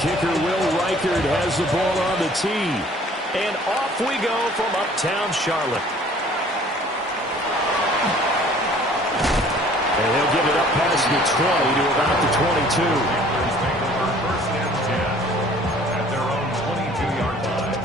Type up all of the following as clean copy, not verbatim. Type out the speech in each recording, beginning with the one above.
kicker Will Reichard has the ball on the tee. And off we go from uptown Charlotte. And he'll get it up past the 20 to about the 22. First and 10 at their own 22-yard line.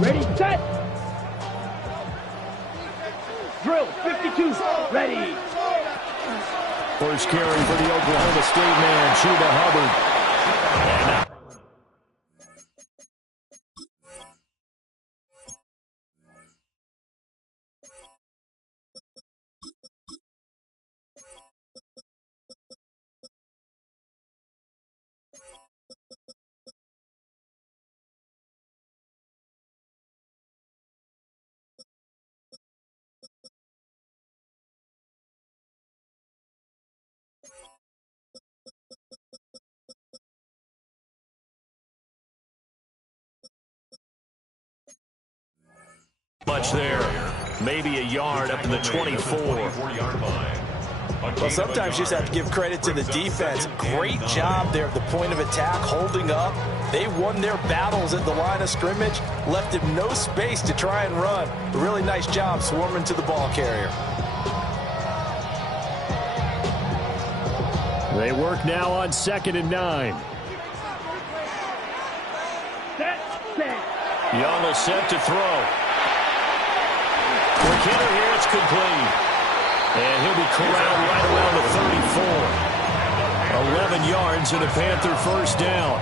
Ready, set. Drill, 52, ready. First carry for the Oklahoma State man, Chuba Hubbard. Much there. Maybe a yard up to the 24. Well, sometimes you just have to give credit to the defense. Great job there at the point of attack, holding up. They won their battles at the line of scrimmage, left him no space to try and run. A really nice job swarming to the ball carrier. They work now on 2nd and 9. Young will set to throw. McKinnon here, it's complete. And he'll be corralled right around the 34. 11 yards and a Panther first down.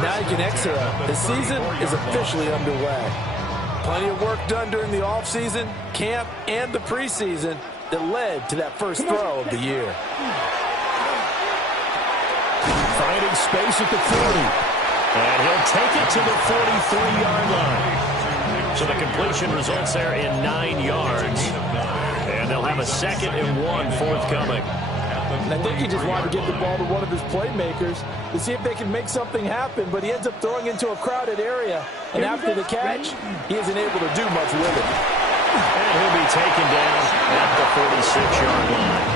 Now you can exhale. The season is officially underway. Plenty of work done during the offseason, camp, and the preseason that led to that first throw of the year. Finding space at the 40. And he'll take it to the 43-yard line. So the completion results there in 9 yards. And they'll have a 2nd and 1 forthcoming. And I think he just wanted to get the ball to one of his playmakers to see if they can make something happen, but he ends up throwing into a crowded area. And after the catch, he isn't able to do much with it. And he'll be taken down at the 46-yard line.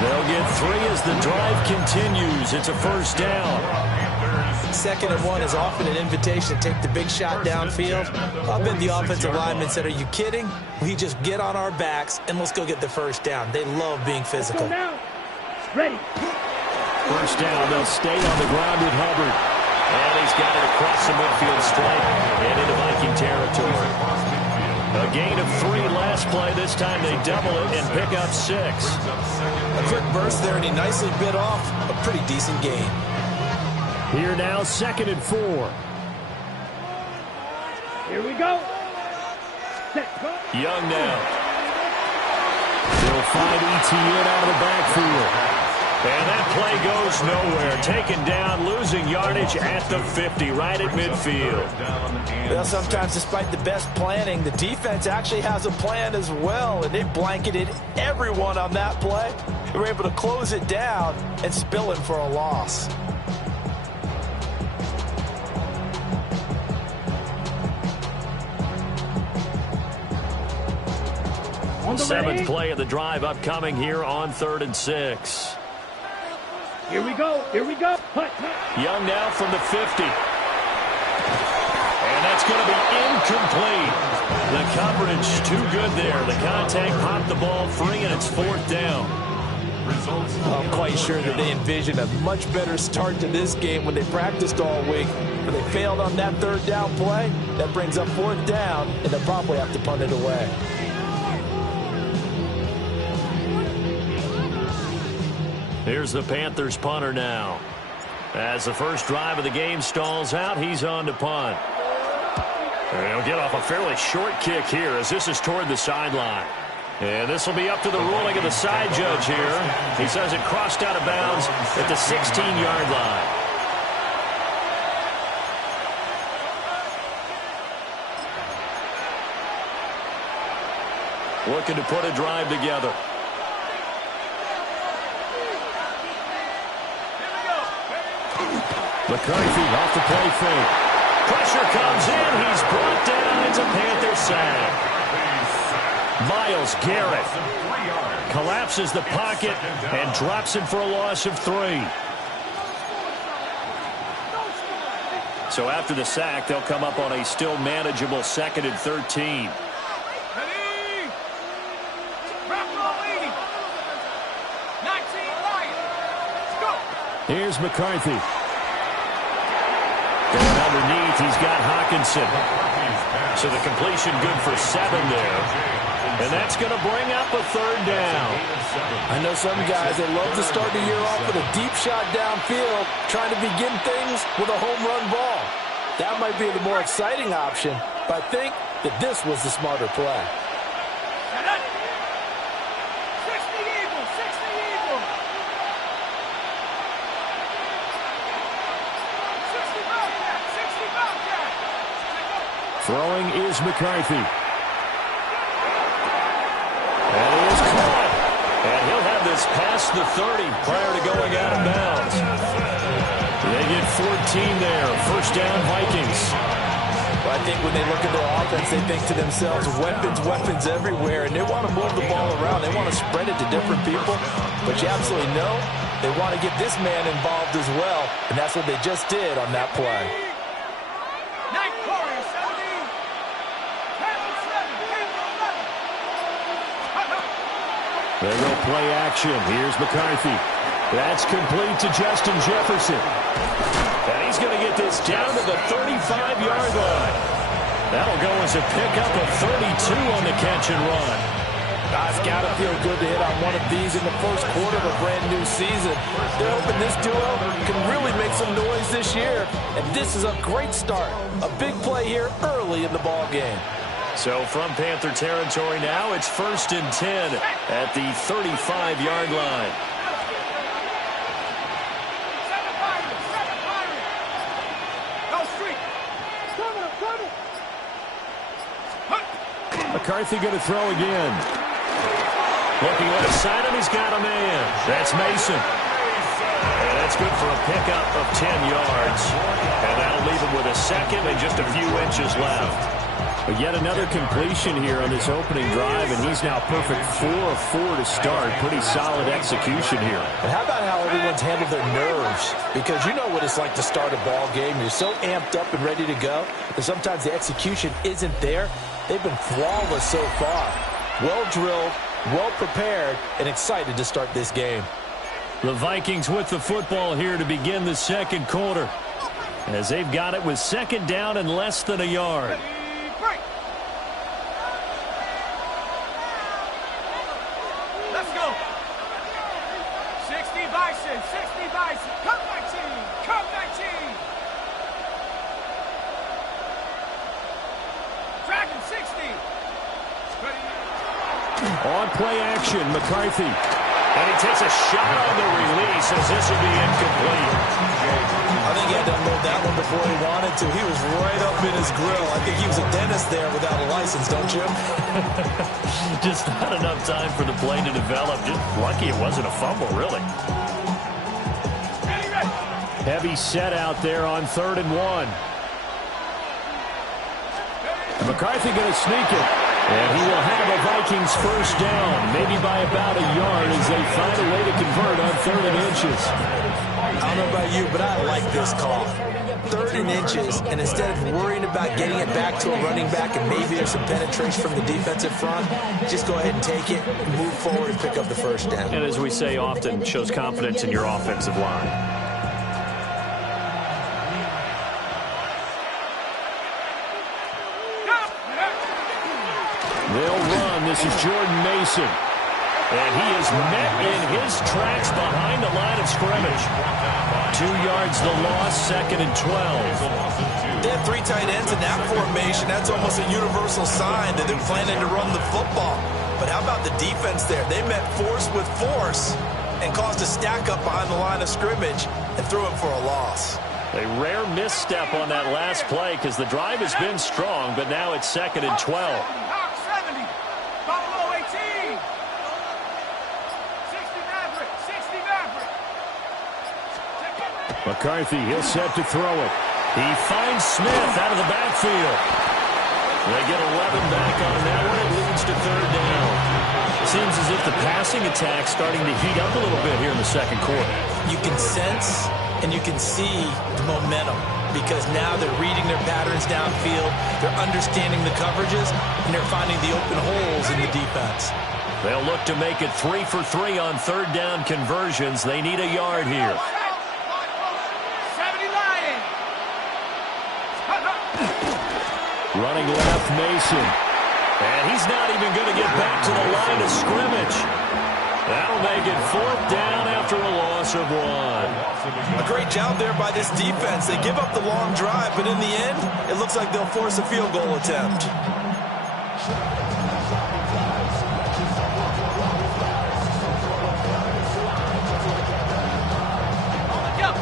They'll get 3 as the drive continues. It's a first down. 2nd and 1 is often an invitation to take the big shot downfield. I bet the offensive linemen said, are you kidding? We just get on our backs and let's go get the first down. They love being physical. Ready. First down, they'll stay on the ground with Hubbard. And he's got it across the midfield stripe and into Viking territory. A gain of 3 last play. This time they double it and pick up 6. A quick burst there, and he nicely bit off a pretty decent gain. Here now, 2nd and 4. Here we go. Young now. They'll find ETN out of the backfield. And that play goes nowhere. Taken down, losing yardage at the 50, right at midfield. Well, sometimes despite the best planning, the defense actually has a plan as well, and they blanketed everyone on that play. They were able to close it down and spill it for a loss. Seventh play of the drive upcoming here on 3rd and 6. Here we go. Here we go. Young now from the 50. And that's going to be incomplete. The coverage too good there. The contact popped the ball free, and it's 4th down. I'm quite sure that they envisioned a much better start to this game when they practiced all week. But they failed on that 3rd down play. That brings up 4th down, and they'll probably have to punt it away. Here's the Panthers punter now. As the first drive of the game stalls out, he's on to punt. And he'll get off a fairly short kick here as this is toward the sideline. And this will be up to the ruling of the side judge here. He says it crossed out of bounds at the 16-yard line. Looking to put a drive together. McCarthy off the play fake. Pressure comes in. He's brought down. It's a Panther sack. Miles Garrett collapses the pocket and drops him for a loss of 3. So after the sack, they'll come up on a still manageable 2nd and 13. Here's McCarthy. Going underneath, he's got Hawkinson. So the completion good for 7 there. And that's going to bring up a 3rd down. I know some guys that love to start the year off with a deep shot downfield, trying to begin things with a home run ball. That might be the more exciting option, but I think that this was the smarter play. Throwing is McCarthy. And he is caught. And he'll have this past the 30 prior to going out of bounds. They get 14 there. 1st down, Vikings. Well, I think when they look at their offense, they think to themselves, weapons, weapons everywhere. And they want to move the ball around. They want to spread it to different people. But you absolutely know they want to get this man involved as well. And that's what they just did on that play. There go play action. Here's McCarthy. That's complete to Justin Jefferson. And he's going to get this down to the 35-yard line. That'll go as a pickup of 32 on the catch and run. It's got to feel good to hit on one of these in the first quarter of a brand new season. They're hoping this duo can really make some noise this year. And this is a great start. A big play here early in the ball game. So from Panther territory now, it's 1st and 10 at the 35-yard line. McCarthy going to throw again. Looking left side him, he's got a man. That's Mason. And that's good for a pickup of 10 yards. And that'll leave him with a 2nd and just a few inches left. But yet another completion here on this opening drive, and he's now perfect 4 of 4 to start. Pretty solid execution here. But how about how everyone's handled their nerves? Because you know what it's like to start a ball game. You're so amped up and ready to go, and sometimes the execution isn't there. They've been flawless so far. Well drilled, well prepared, and excited to start this game. The Vikings with the football here to begin the 2nd quarter, as they've got it with 2nd down and less than a yard. On play action, McCarthy. And he takes a shot on the release as this will be incomplete. I think he had to unload that one before he wanted to. He was right up in his grill. I think he was a dentist there without a license, don't you? Just not enough time for the play to develop. Just lucky it wasn't a fumble, really. Heavy set out there on 3rd and 1. McCarthy going to sneak it. And he will have a Vikings 1st down, maybe by about a yard as they find a way to convert on 3rd and inches. I don't know about you, but I like this call. 3rd and inches, and instead of worrying about getting it back to a running back and maybe there's some penetration from the defensive front, just go ahead and take it, move forward, and pick up the 1st down. And as we say often, shows confidence in your offensive line. They'll run. This is Jordan Mason. And he is met in his tracks behind the line of scrimmage. 2 yards the loss, 2nd and 12. They have 3 tight ends in that formation. That's almost a universal sign that they're planning to run the football. But how about the defense there? They met force with force and caused a stack up behind the line of scrimmage and threw him for a loss. A rare misstep on that last play because the drive has been strong, but now it's 2nd and 12. McCarthy, he'll set to throw it. He finds Smith out of the backfield. They get 11 back on that one. It leads to third down. Seems as if the passing attack's starting to heat up a little bit here in the second quarter. You can sense and you can see the momentum because now they're reading their patterns downfield, they're understanding the coverages, and they're finding the open holes in the defense. They'll look to make it 3 for 3 on third down conversions. They need a yard here. Running left, Mason. And he's not even going to get back to the line of scrimmage. That'll make it fourth down after a loss of 1. A great job there by this defense. They give up the long drive, but in the end, it looks like they'll force a field goal attempt.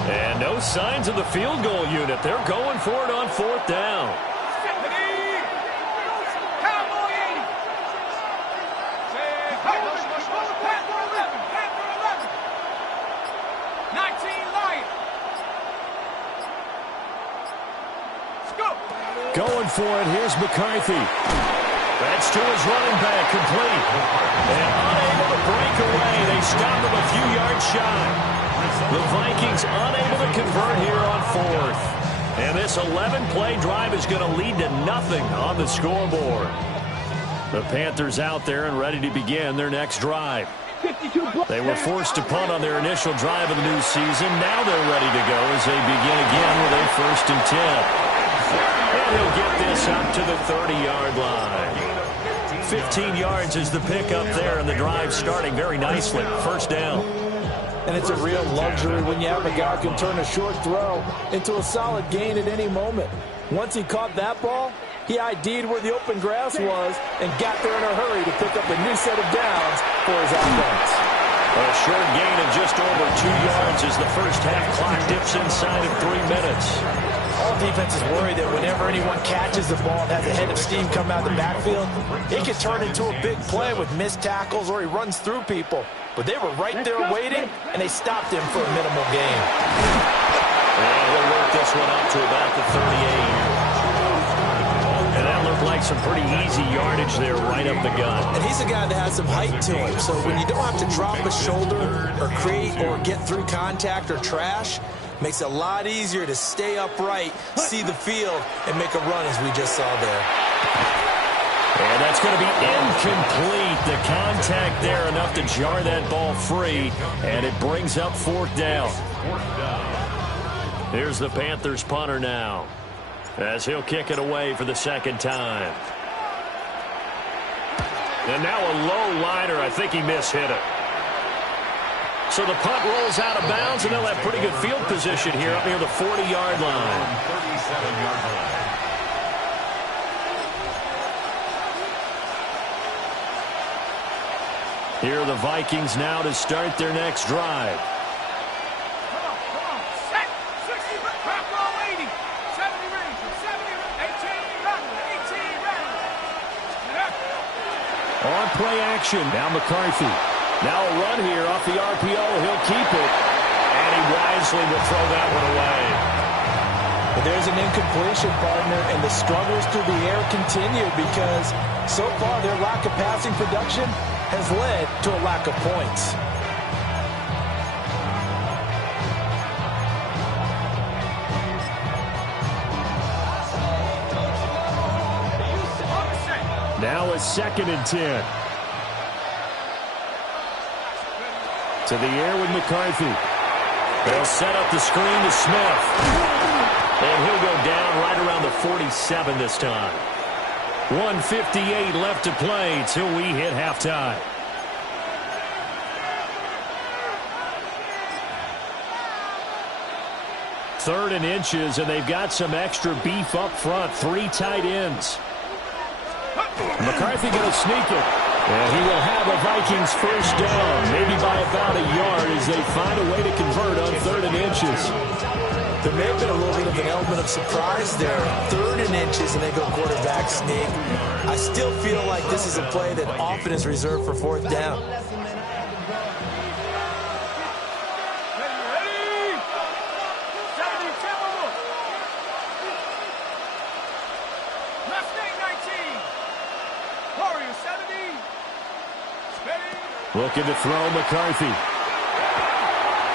And no signs of the field goal unit. They're going for it on fourth down. Going for it. Here's McCarthy. That's to his running back, complete. And unable to break away. They stop him a few yards shy. The Vikings unable to convert here on fourth. And this 11-play drive is going to lead to nothing on the scoreboard. The Panthers out there and ready to begin their next drive. They were forced to punt on their initial drive of the new season. Now they're ready to go as they begin again with a 1st and 10. And he'll get this up to the 30-yard line. 15 yards is the pickup there, and the drive starting very nicely. First down. And it's a real luxury when you have a guy who can turn a short throw into a solid gain at any moment. Once he caught that ball, he ID'd where the open grass was and got there in a hurry to pick up a new set of downs for his offense. A short gain of just over 2 yards as the first half clock dips inside of 3 minutes. All defenses worry that whenever anyone catches the ball and has a head of steam come out of the backfield, it can turn into a big play with missed tackles or he runs through people. But they were right there waiting, and they stopped him for a minimal gain. And he'll work this one up to about the 38. And that looked like some pretty easy yardage there right up the gut. And he's a guy that has some height to him, so when you don't have to drop a shoulder or create or get through contact or trash, makes it a lot easier to stay upright, see the field, and make a run as we just saw there. And that's going to be incomplete. The contact there enough to jar that ball free, and it brings up fourth down. Here's the Panthers punter now, as he'll kick it away for the second time. And now a low liner. I think he mishit it. So the punt rolls out of bounds, and they'll have pretty good field position here up near the 40-yard line. 37-yard line. Here are the Vikings now to start their next drive. Come on. Set. 60, back roll 80. 70 ready. 70, 18 ready. 18 ready. On play action. Now McCarthy. Now a run here off the RPO. He'll keep it. And he wisely will throw that one away. But there's an incompletion, partner, and the struggles through the air continue because so far their lack of passing production has led to a lack of points. Now a 2nd and 10. To the air with McCarthy. They'll set up the screen to Smith. And he'll go down right around the 47 this time. 1:58 left to play till we hit halftime. Third and inches, and they've got some extra beef up front. 3 tight ends. McCarthy going to sneak it. And he will have a Vikings first down, maybe by about a yard as they find a way to convert on 3rd and inches. There may have been a little bit of an element of surprise there. 3rd and inches, and they go quarterback sneak. I still feel like this is a play that often is reserved for 4th down. Looking to throw McCarthy.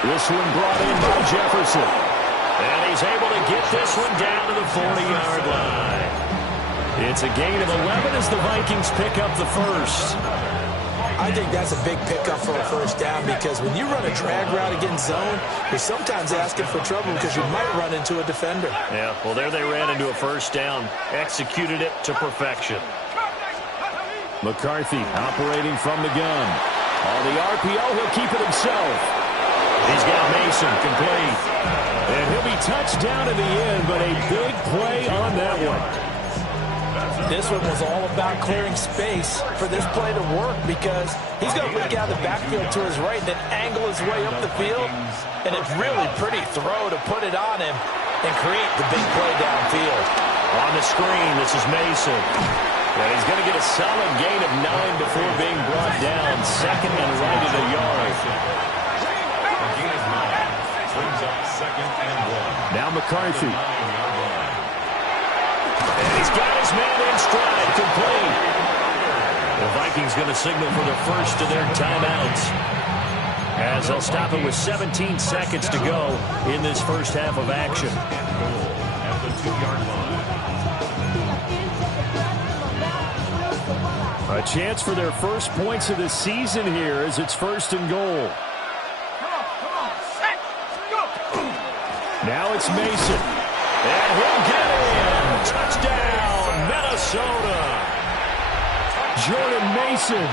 This one brought in by Jefferson. And he's able to get this one down to the 40-yard line. It's a gain of 11 as the Vikings pick up the first. I think that's a big pickup for a first down because when you run a drag route against zone, you're sometimes asking for trouble because you might run into a defender. Yeah, well, there they ran into a first down. Executed it to perfection. McCarthy operating from the gun. On the RPO, he'll keep it himself. He's got Mason complete. And he'll be touched down in the end, but a big play on that one. This one was all about clearing space for this play to work because he's going to leak out of the backfield to his right and then angle his way up the field. And it's really pretty throw to put it on him and create the big play downfield. On the screen, this is Mason. And he's going to get a solid gain of 9 before being brought down. Second and right at a yard. Now McCarthy. And he's got his man in stride, complete. The Vikings going to signal for the first of their timeouts, as they'll stop it with 17 seconds to go in this first half of action. At the 2-yard line. A chance for their first points of the season here as it's first and goal. Come on, set, go. Now it's Mason. And he'll get in. Touchdown, Minnesota. Jordan Mason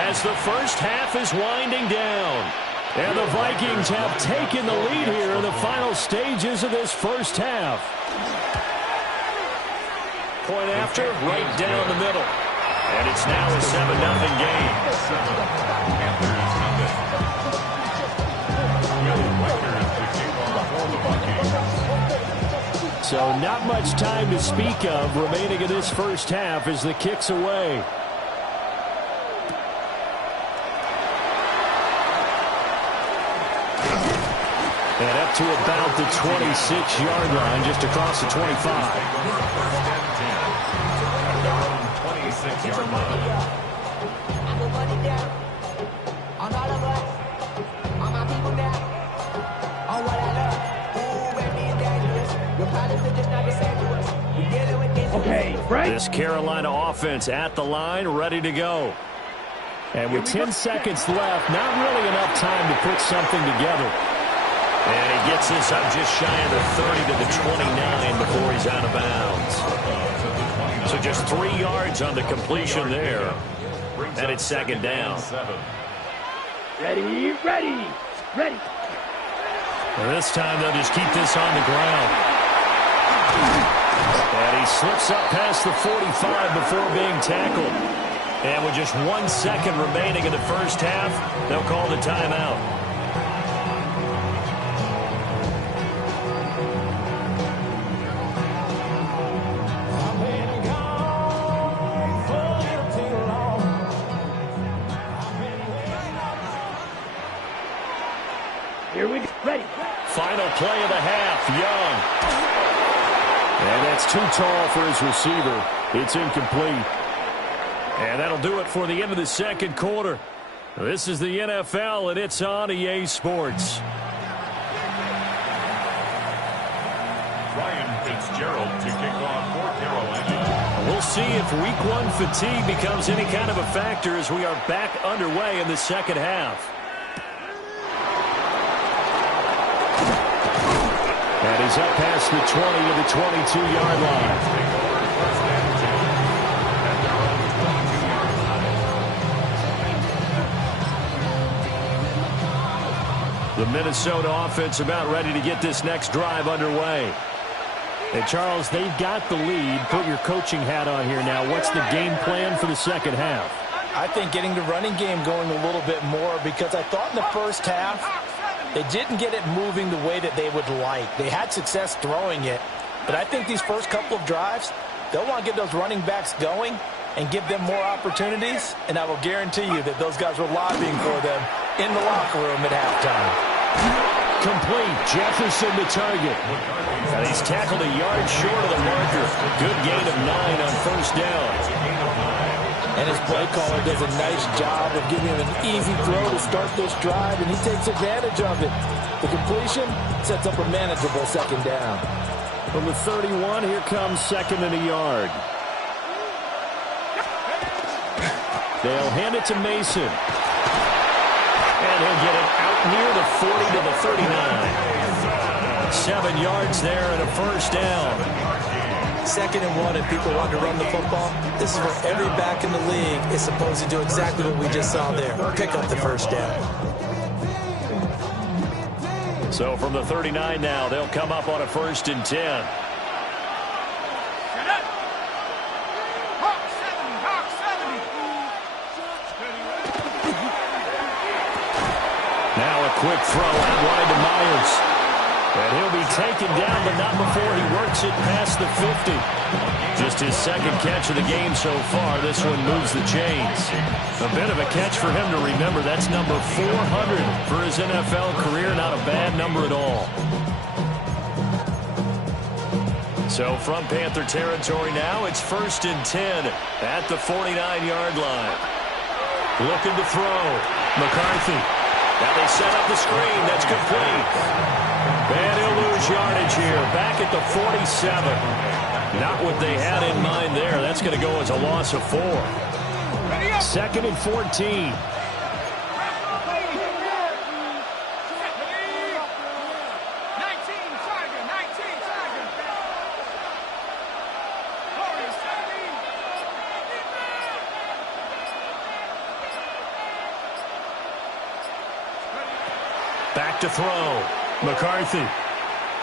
as the first half is winding down. And the Vikings have taken the lead here in the final stages of this first half. Point after, right down the middle. And it's now a 7-0 game. So not much time to speak of remaining in this first half as the kick's away. And up to about the 26-yard line, just across the 25. 26-yard line. Okay, right. This Carolina offense at the line, ready to go. And with 10 seconds left, not really enough time to put something together. And he gets this up just shy of the 30 to the 29 before he's out of bounds. So just 3 yards on the completion there. And it's second down. Ready. And this time they'll just keep this on the ground. And he slips up past the 45 before being tackled. And with just 1 second remaining in the first half, they'll call the timeout. Here we go. Ready. Final play of the half, Young. And that's too tall for his receiver. It's incomplete. And that'll do it for the end of the second quarter. This is the NFL, and it's on EA Sports. Ryan Fitzgerald to kick off for Carolina. We'll see if week 1 fatigue becomes any kind of a factor as we are back underway in the second half. And he's up past the 20 to the 22-yard line. The Minnesota offense about ready to get this next drive underway. And Charles, they've got the lead. Put your coaching hat on here now. What's the game plan for the second half? I think getting the running game going a little bit more because I thought in the first half they didn't get it moving the way that they would like. They had success throwing it, but I think these first couple of drives, they'll want to get those running backs going and give them more opportunities, and I will guarantee you that those guys were lobbying for them in the locker room at halftime. Complete. Jefferson the target. And he's tackled a yard short of the marker. Good gain of 9 on first down. And his play caller does a nice job of giving him an easy throw to start this drive, and he takes advantage of it. The completion sets up a manageable second down. From the 31, here comes second and a yard. They'll hand it to Mason. And he'll get it out near the 40 to the 39. 7 yards there and a first down. 2nd and 1, and people want to run the football. This is where every back in the league is supposed to do exactly what we just saw there. Pick up the first down. So from the 39 now, they'll come up on a 1st and 10. Now a quick throw out wide to Myers. And he'll be taken down, but not before he works it past the 50. Just his 2nd catch of the game so far. This one moves the chains. A bit of a catch for him to remember. That's number 400 for his NFL career. Not a bad number at all. So from Panther territory now, it's 1st and 10 at the 49-yard line. Looking to throw. McCarthy. Now they set up the screen. That's complete. And he'll lose yardage here. Back at the 47. Not what they had in mind there. That's going to go as a loss of 4. 2nd and 14. Back to throw. McCarthy.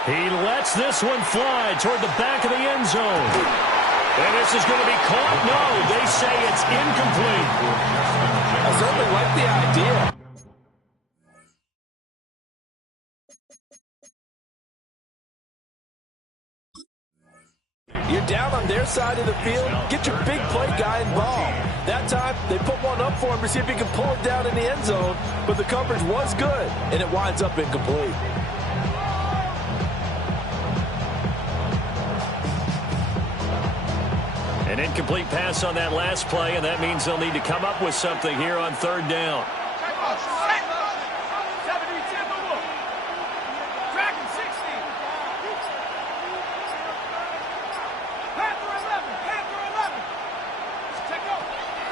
He lets this one fly toward the back of the end zone. And this is going to be caught. No, they say it's incomplete. I certainly like the idea. You're down on their side of the field. Get your big play guy involved. That time, they put one up for him to see if he can pull it down in the end zone. But the coverage was good, and it winds up incomplete. An incomplete pass on that last play, and that means they'll need to come up with something here on 3rd down.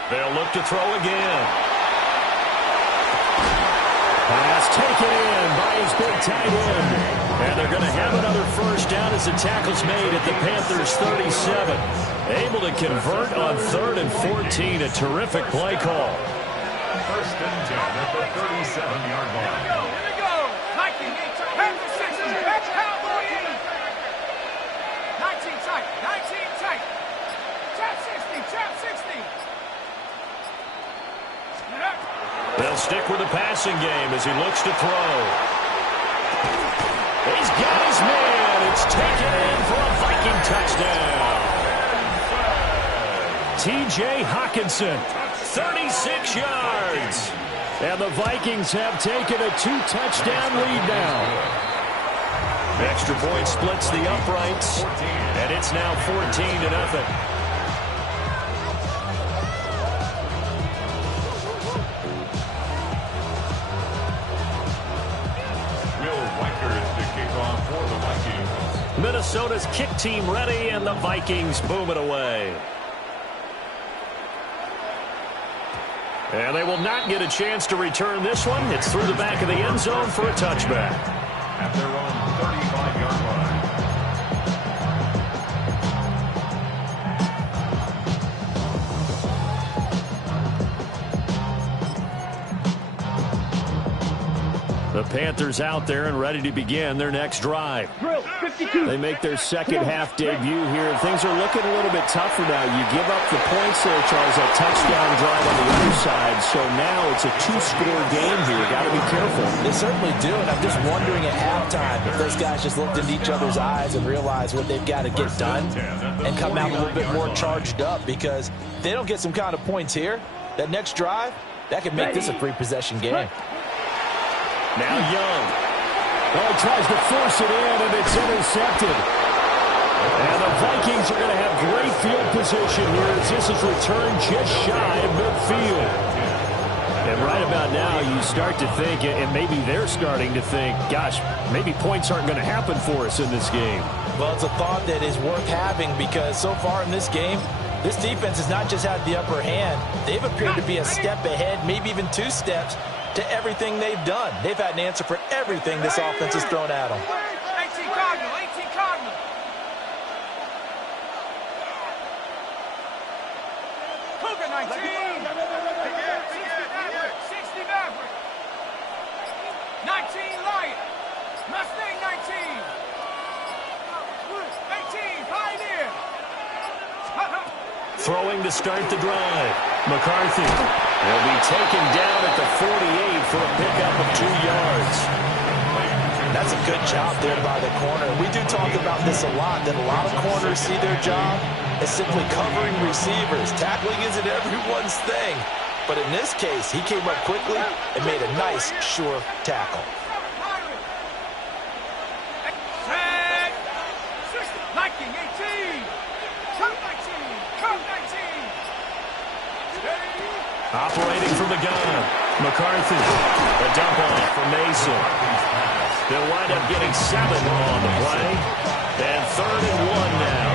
They'll look to throw again. Pass taken in by his big tight end. And they're going to have another first down as the tackle's made at the Panthers' 37. Able to convert on 3rd and 14. A terrific play call. 1st and 10 at the 37-yard line. Here we go. Vikings. Panthers 60. That's Cowboys. 19 tight. 19 tight. Trap 60. Trap 60. They'll stick with the passing game as he looks to throw. He's got his man. It's taken in for a Viking touchdown. T.J. Hawkinson, 36 yards. And the Vikings have taken a 2-touchdown lead now. Extra point splits the uprights, and it's now 14-0. Minnesota's kick team ready, and the Vikings boom it away. And they will not get a chance to return this one. It's through the back of the end zone for a touchback. At their own 35-yard line. The Panthers out there and ready to begin their next drive. They make their second half debut here. Things are looking a little bit tougher now. You give up the points there, Charles, that touchdown drive on the other side. So now it's a 2-score game here. Got to be careful. They certainly do, and I'm just wondering at halftime if those guys just looked into each other's eyes and realized what they've got to get done and come out a little bit more charged up, because if they don't get some kind of points here, that next drive, that could make this a 3-possession game. Now Young. Oh, tries to force it in, and it's intercepted. And the Vikings are going to have great field position here as this is returned just shy of midfield. And right about now, you start to think, and maybe they're starting to think, gosh, maybe points aren't going to happen for us in this game. Well, it's a thought that is worth having because so far in this game, this defense has not just had the upper hand. They've appeared to be a step ahead, maybe even 2 steps to everything they've done. They've had an answer for everything this offense has thrown at them. 18 Cardinal, 18 Cardinal. Cougar 19. 60 Maverick. 19 Lion. Mustang 19. 18 Pioneer. Throwing to start the drive. McCarthy will be taken down at the 48 for a pickup of 2 yards. That's a good job there by the corner. We do talk about this a lot, that a lot of corners see their job as simply covering receivers. Tackling isn't everyone's thing. But in this case, he came up quickly and made a nice, sure tackle. Viking 18. Come 19. Come 19. Operating from the gun. McCarthy. A dump off for Mason. They'll wind up getting 7 on the play. And 3rd and 1 now.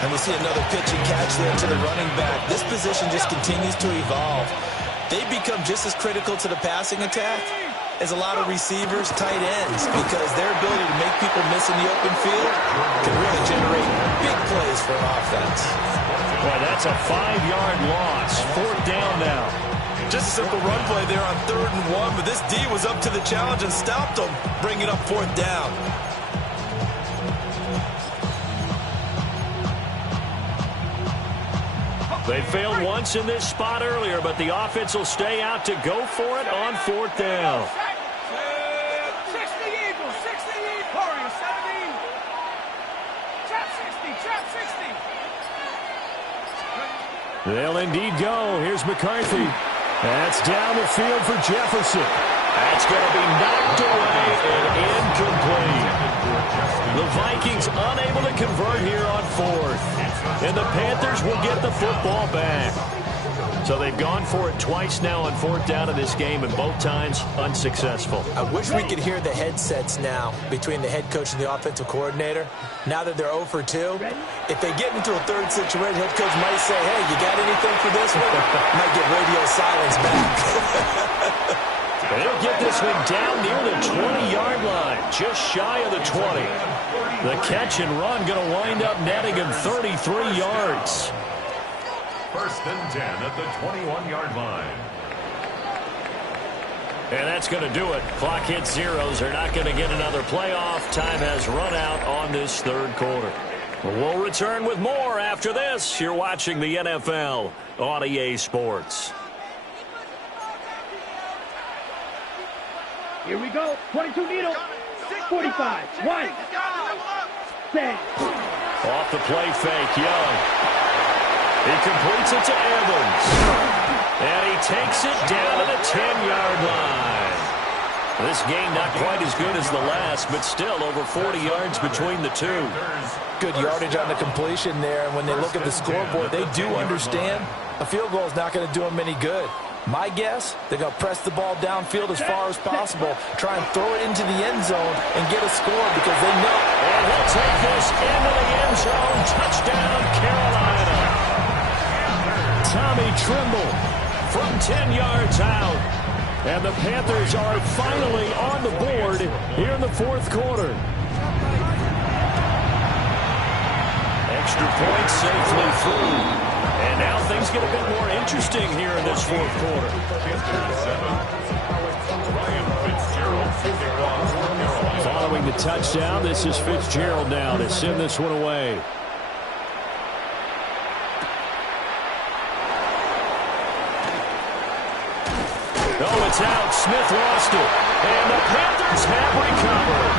And we see another pitch and catch there to the running back. This position just continues to evolve. They become just as critical to the passing attack as a lot of receivers, tight ends, because their ability to make people miss in the open field can really generate big plays for an offense. Boy, that's a 5-yard loss. 4th down now. Just a simple run play there on 3rd and 1, but this D was up to the challenge and stopped them, bringing up 4th down. They failed once in this spot earlier, but the offense will stay out to go for it on 4th down. 60 Eagles, 60 Eagles. Warriors 70. Trap 60, trap 60. They'll indeed go. Here's McCarthy. That's down the field for Jefferson. That's going to be knocked away and incomplete. The Vikings unable to convert here on 4th. And the Panthers will get the football back. So they've gone for it twice now on 4th down in this game, and both times unsuccessful. I wish we could hear the headsets now between the head coach and the offensive coordinator. Now that they're 0 for 2, if they get into a 3rd situation, head coach might say, hey, you got anything for this one? Might get radio silence back. They'll get this one down near the 20-yard line, just shy of the 20. The catch and run going to wind up netting him 33 yards. 1st and 10 at the 21-yard line. And that's going to do it. Clock hits zeros. They're not going to get another playoff. Time has run out on this 3rd quarter. We'll return with more after this. You're watching the NFL on EA Sports. Here we go. 22 needle. 45. 1. Set. Off the play fake, Young. He completes it to Evans. And he takes it down to the 10-yard line. This game not quite as good as the last, but still over 40 yards between the two. Good yardage on the completion there. And when they look at the scoreboard, they do understand a field goal is not going to do them any good. My guess, they're going to press the ball downfield as far as possible, try and throw it into the end zone and get a score because they know. And he'll take this into the end zone. Touchdown, Carolina. Tommy Tremble from 10 yards out. And the Panthers are finally on the board here in the 4th quarter. Extra point safely through. And now things get a bit more interesting here in this 4th quarter. Following the touchdown, this is Fitzgerald now to send this one away. Oh, it's out. Smith lost it. And the Panthers have recovered.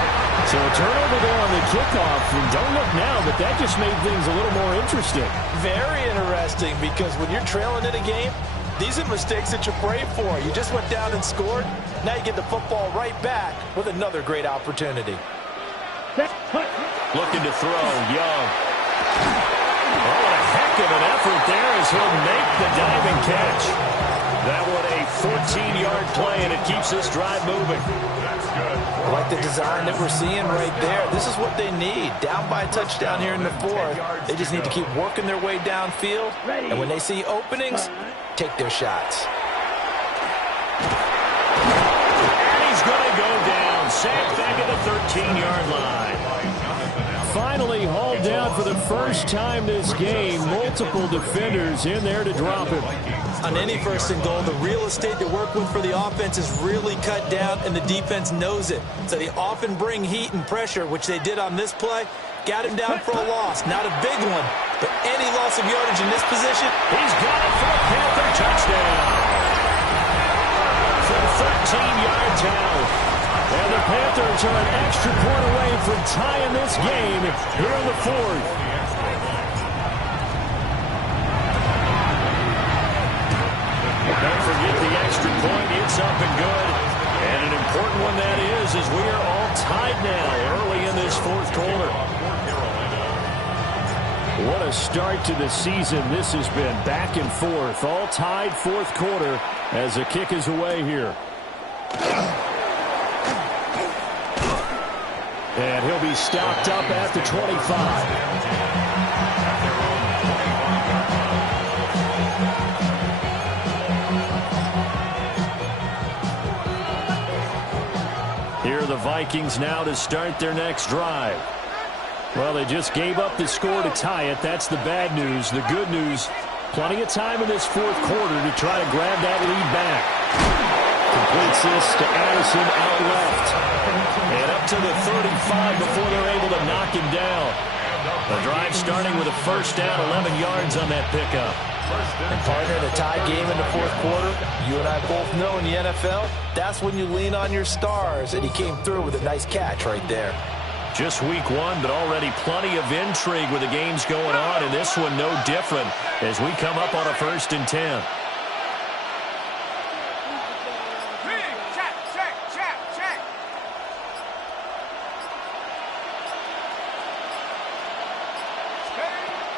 So a turnover there on the kickoff. And don't look now, but that just made things a little more interesting. Very interesting because when you're trailing in a game, these are mistakes that you pray for. You just went down and scored. Now you get the football right back with another great opportunity. Looking to throw, Young. Oh, what a heck of an effort there as he'll make the diving catch. That one a 14-yard play, and it keeps this drive moving. I like the design that we're seeing right there. This is what they need. Down by a touchdown here in the fourth. They just need to keep working their way downfield. And when they see openings, take their shots. And he's going to go down. Sacked back at the 13-yard line. Finally hauled down for the first time this game. Multiple defenders in there to drop him. On any first and goal, the real estate to work with for the offense is really cut down, and the defense knows it. So they often bring heat and pressure, which they did on this play. Got him down for a loss. Not a big one, but any loss of yardage in this position. He's got it for a Panther touchdown. From 13 yards out. And the Panthers are an extra point away from tying this game here in the fourth. Don't forget the extra point. It's up and good. And an important one that is, as we are all tied now early in this fourth quarter. What a start to the season this has been. Back and forth. All tied fourth quarter as the kick is away here. And he'll be stopped up at the 25. Here are the Vikings now to start their next drive. Well, they just gave up the score to tie it. That's the bad news. The good news, plenty of time in this fourth quarter to try to grab that lead back. Completes this to Addison out left. And up to the 35 before they're able to knock him down. The drive starting with a first down, 11 yards on that pickup. And partner, in a tie game in the fourth quarter, you and I both know in the NFL, that's when you lean on your stars, and he came through with a nice catch right there. Just week one, but already plenty of intrigue with the games going on, and this one no different as we come up on a 1st and 10.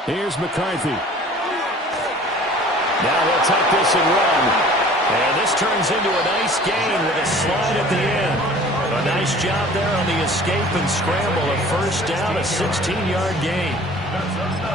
Here's McCarthy. Now he'll tuck this and run. And this turns into a nice gain with a slide at the end. A nice job there on the escape and scramble. A first down, a 16-yard gain.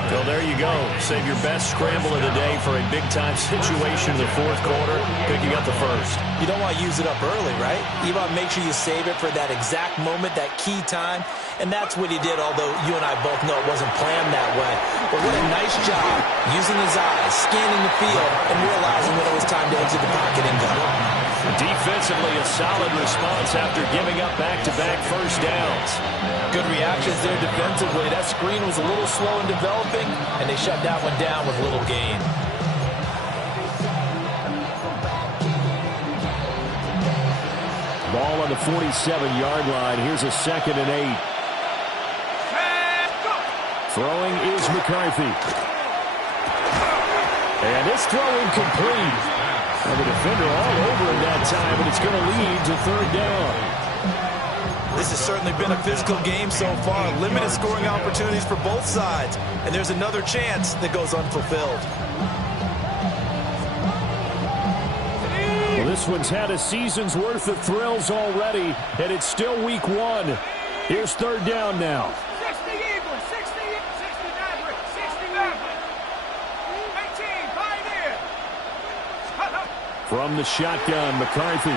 So there you go. Save your best scramble of the day for a big-time situation in the fourth quarter, picking up the first. You don't want to use it up early, right? You want to make sure you save it for that exact moment, that key time. And that's what he did, although you and I both know it wasn't planned that way. But what a nice job using his eyes, scanning the field, and realizing when it was time to exit the pocket and go. Defensively, a solid response after giving up back-to-back first downs. Good reactions there defensively. That screen was a little slow in developing, and they shut that one down with little gain. Ball on the 47-yard line. Here's a 2nd and 8. Throwing is McCarthy. And it's throw incomplete. And the defender all over him that time, but it's going to lead to 3rd down. This has certainly been a physical game so far. Limited scoring opportunities for both sides. And there's another chance that goes unfulfilled. Well, this one's had a season's worth of thrills already, and it's still week one. Here's 3rd down now. 60 Eagles, 60 Mavericks, 60 Mavericks. 18, Pioneer. From the shotgun, McCarthy.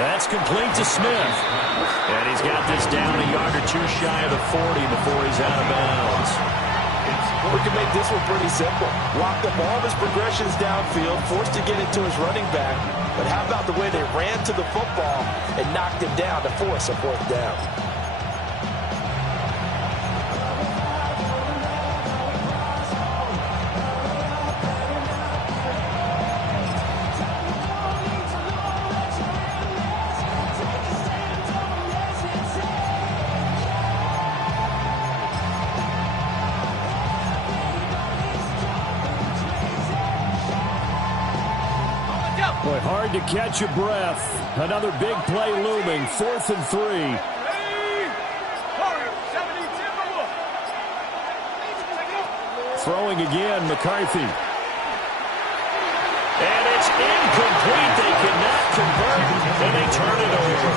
That's complete to Smith. And he's got this down a yard or two shy of the 40 before he's out of bounds. We can make this one pretty simple. Locked up all of his progressions downfield, forced to get it to his running back. But how about the way they ran to the football and knocked him down to force a 4th down? Boy, hard to catch your breath. Another big play looming. 4th and 3. throwing again, McCarthy. And it's incomplete. They cannot convert, and they turn it over.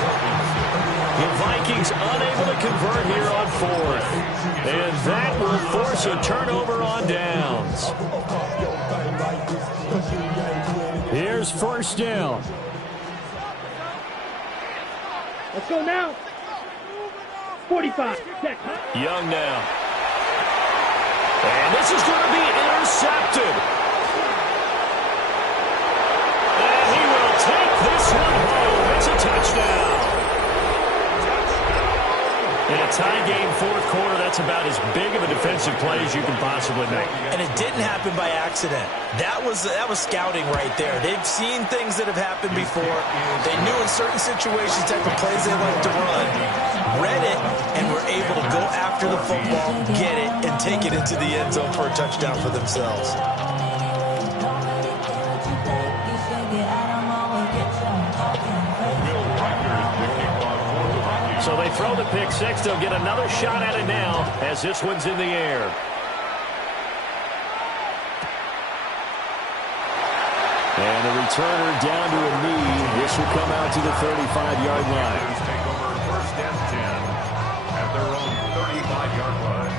The Vikings unable to convert here on fourth. And that will force a turnover on downs. Here's first down. Let's go now. 45. Young now. And this is going to be intercepted. And he will take this one home. It's a touchdown. In a tie game fourth quarter, that's about as big of a defensive play as you can possibly make. And it didn't happen by accident. That was scouting right there. They've seen things that have happened before. They knew in certain situations type of plays they like to run, read it, and were able to go after the football, get it, and take it into the end zone for a touchdown for themselves. So they throw the pick six. They'll get another shot at it now as this one's in the air. And the returner down to a knee. This will come out to the 35-yard line. Panthers take over first and 10 at their own 35-yard line.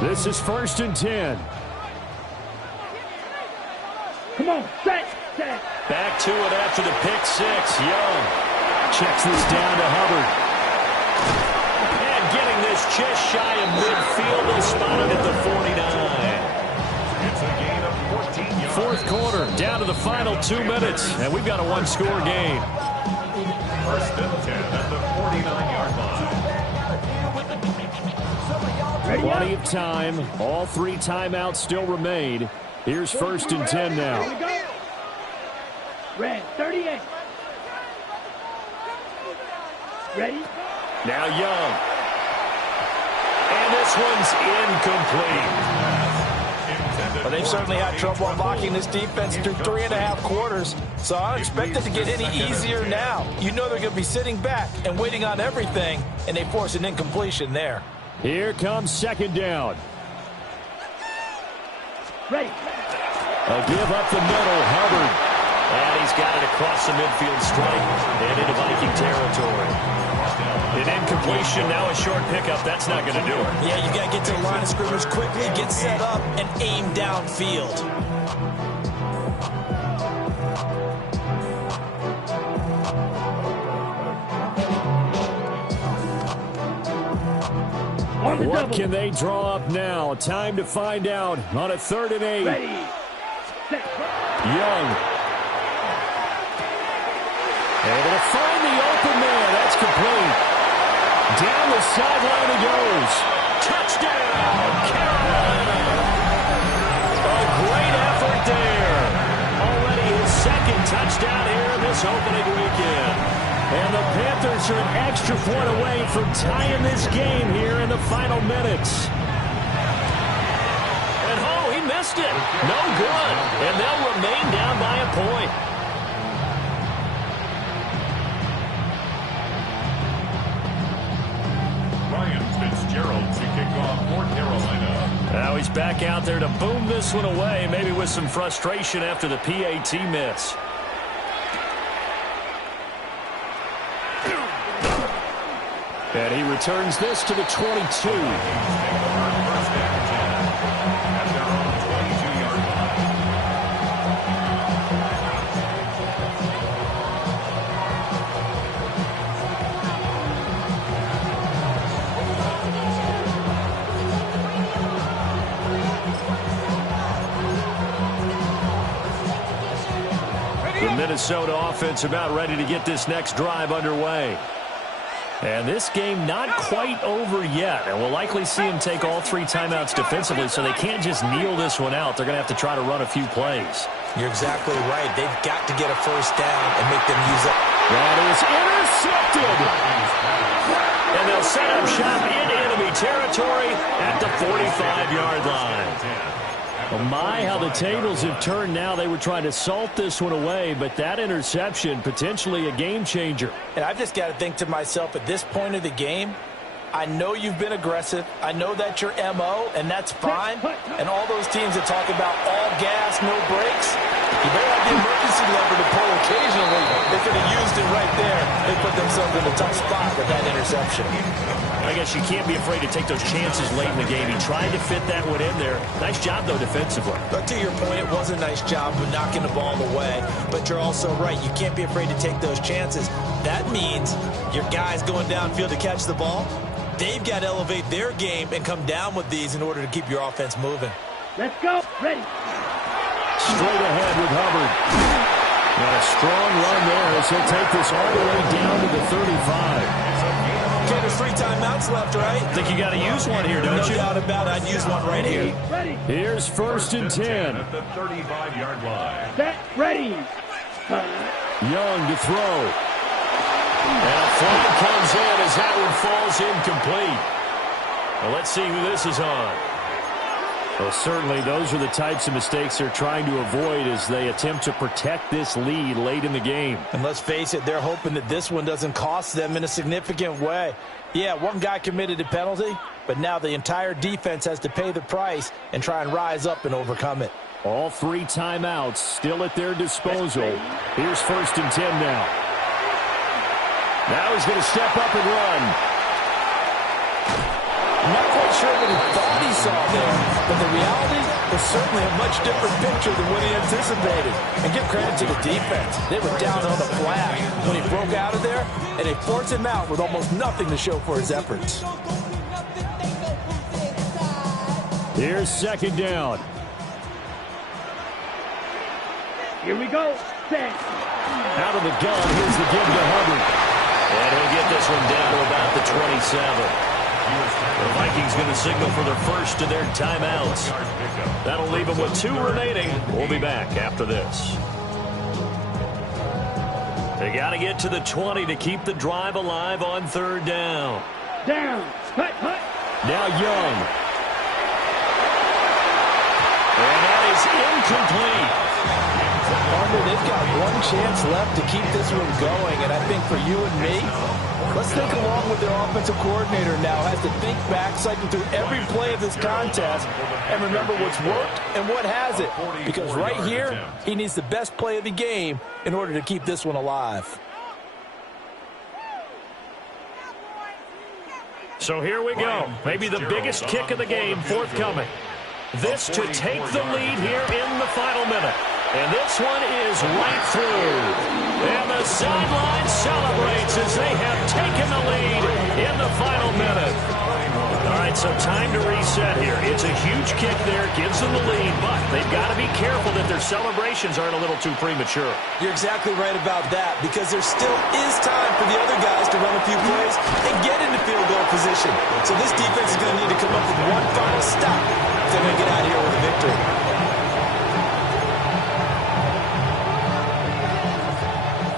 This is first and 10. Come on, set. Back to it after the pick six. Young checks this down to Hubbard. And getting this just shy of midfield. They'll spot it at the 49. It's a gain of 14 yards. Fourth quarter, down to the final 2 minutes. And we've got a one-score game. First and 10 at the 49-yard line. Plenty of time. All 3 timeouts still remain. Here's first and 10 now. Here we go. Red, 38. Ready? Now Young. And this one's incomplete. But they've certainly had trouble unlocking this defense through 3.5 quarters, so I don't expect it to get any easier now. You know they're going to be sitting back and waiting on everything, and they force an incompletion there. Here comes second down. Ready. A give up the middle, Hubbard. And he's got it across the midfield stripe and into Viking territory. An incompletion, now a short pickup. That's not going to do it. Yeah, you've got to get to the line of scrimmage quickly, get set up, and aim downfield. What can they draw up now? Time to find out on a 3rd and 8. Ready. Set. Young. Able to find the open man. That's complete. Down the sideline he goes. Touchdown, Carolina. A great effort there. Already his second touchdown here in this opening weekend. And the Panthers are an extra point away from tying this game here in the final minutes. And oh, he missed it. No good. And they'll remain down by a point. Fitzgerald to kick off for Carolina. Now he's back out there to boom this one away, maybe with some frustration after the PAT miss. And he returns this to the 22. The Minnesota offense about ready to get this next drive underway. And this game not quite over yet. And we'll likely see him take all 3 timeouts defensively, so they can't just kneel this one out. They're going to have to try to run a few plays. You're exactly right. They've got to get a first down and make them use it. That is intercepted. And they'll set up shop in enemy territory at the 45-yard line. Oh my, how the tables have turned now. They were trying to salt this one away, but that interception, potentially a game changer. And I've just got to think to myself, at this point of the game, I know you've been aggressive. I know that's your MO, and that's fine. And all those teams that talk about all gas, no brakes, you better have the emergency lever to pull occasionally. They could have used it right there. They put themselves in a tough spot with that interception. I guess you can't be afraid to take those chances late in the game. He tried to fit that one in there. Nice job, though, defensively. But to your point, it was a nice job of knocking the ball away. But you're also right. You can't be afraid to take those chances. That means your guys going downfield to catch the ball, they've got to elevate their game and come down with these in order to keep your offense moving. Let's go. Ready. Straight ahead with Hubbard. And a strong run there as he'll take this all the way down to the 35. Okay, there's 3 timeouts left, right? Think you got to use one here, don't you? No doubt about it. I'd use one right here. Ready. Here's 1st and 10. At the 35-yard line. Set. Ready. Young to throw. And a flag comes in as that one falls incomplete. Well, let's see who this is on. Well, certainly those are the types of mistakes they're trying to avoid as they attempt to protect this lead late in the game. And let's face it, they're hoping that this one doesn't cost them in a significant way. Yeah, one guy committed a penalty, but now the entire defense has to pay the price and try and rise up and overcome it. All 3 timeouts still at their disposal. Here's 1st and 10 now. Now he's going to step up and run. I'm not quite sure what he thought he saw there, but the reality was certainly a much different picture than what he anticipated. And give credit to the defense. They were down on the flash when he broke out of there, and they forced him out with almost nothing to show for his efforts. Here's 2nd down. Here we go. Set. Out of the gun, here's the give to Hubbard. And he'll get this one down to about the 27. The Vikings going to signal for their first of their timeouts. That'll leave them with 2 remaining. We'll be back after this. They got to get to the 20 to keep the drive alive on 3rd down. Down. Hut, hut. Now Young. And that is incomplete. Partner, they've got one chance left to keep this one going, and I think for you and me, let's think along with their offensive coordinator now. Has to think back, cycle through every play of this contest, and remember what's worked and what hasn't. Because right here, he needs the best play of the game in order to keep this one alive. So here we go. Maybe the biggest kick of the game forthcoming. This to take the lead here in the final minute. And this one is right through. And the sideline celebrates as they have taken the lead in the final minute. All right, so time to reset here. It's a huge kick there. Gives them the lead, but they've got to be careful that their celebrations aren't a little too premature. You're exactly right about that, because there still is time for the other guys to run a few plays and get into field goal position. So this defense is going to need to come up with one final stop if they're going to get out of here with a victory.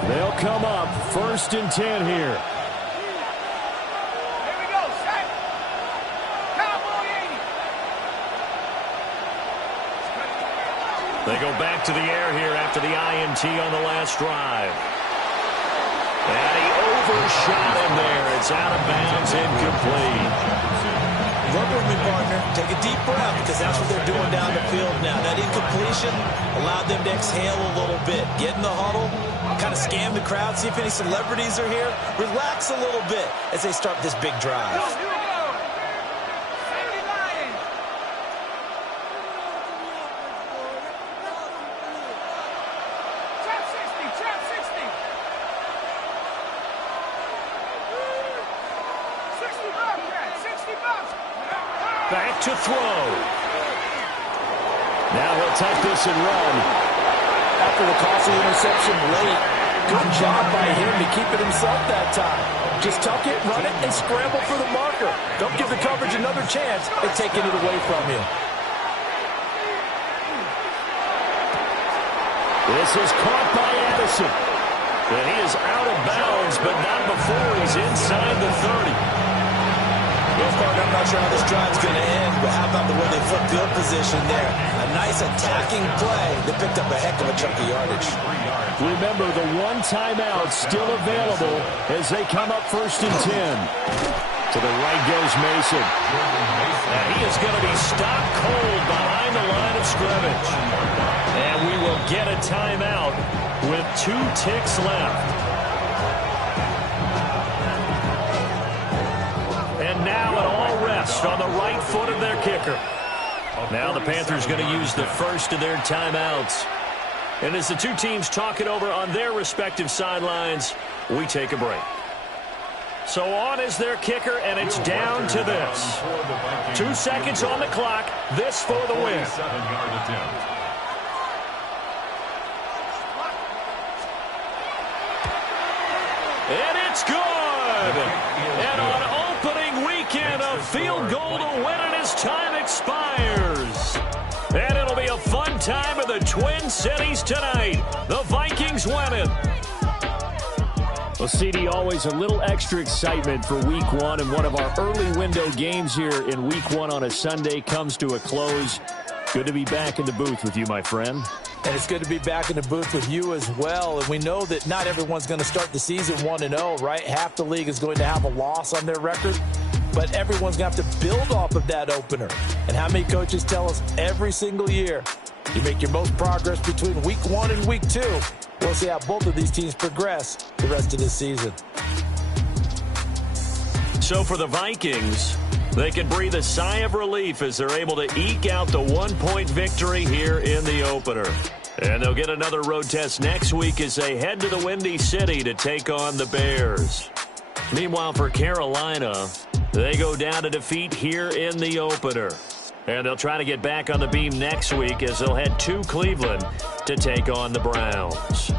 They'll come up 1st and 10 here. Here we go, set. Cowboy 80. They go back to the air here after the INT on the last drive. And he overshot him there. It's out of bounds, incomplete. Work with me, partner. Take a deep breath, because that's what they're doing down the field now. That incompletion allowed them to exhale a little bit. Get in the huddle, kind of scan the crowd, see if any celebrities are here. Relax a little bit as they start this big drive. Here we go. Sandy Lion. Trap 60, trap 60. 60 bucks, Brad, 60 bucks. Back to throw. Now he'll take this and run. After the costly interception late, good job by him to keep it himself that time. Just tuck it, run it, and scramble for the marker. Don't give the coverage another chance at taking it away from you. This is caught by Addison. And he is out of bounds, but not before he's inside the 30. Well, partner, I'm not sure how this drive's going to end, but how about the way they flip field position there? A nice attacking play. They picked up a heck of a chunk of yardage. Remember, the one timeout still available as they come up 1st and 10. To the right goes Mason. And he is going to be stopped cold behind the line of scrimmage. And we will get a timeout with 2 ticks left. And now it all rests on the right foot of their kicker. Now the Panthers going to use the first of their timeouts. And as the two teams talk it over on their respective sidelines, we take a break. So on is their kicker, and it's down to this. 2 seconds on the clock. This for the win. And it's good. And on opening weekend, a field goal to win it as time expires. And it'll be a fun time in the Twin Cities tonight. The Vikings win it. Well, CD, always a little extra excitement for Week 1, and one of our early window games here in Week 1 on a Sunday comes to a close. Good to be back in the booth with you, my friend. And it's good to be back in the booth with you as well. And we know that not everyone's going to start the season 1-0, right? Half the league is going to have a loss on their record. But everyone's going to have to build off of that opener. And how many coaches tell us every single year, you make your most progress between Week 1 and Week 2. We'll see how both of these teams progress the rest of this season. So for the Vikings, they can breathe a sigh of relief as they're able to eke out the 1-point victory here in the opener. And they'll get another road test next week as they head to the Windy City to take on the Bears. Meanwhile, for Carolina, they go down to defeat here in the opener. And they'll try to get back on the beam next week as they'll head to Cleveland to take on the Browns.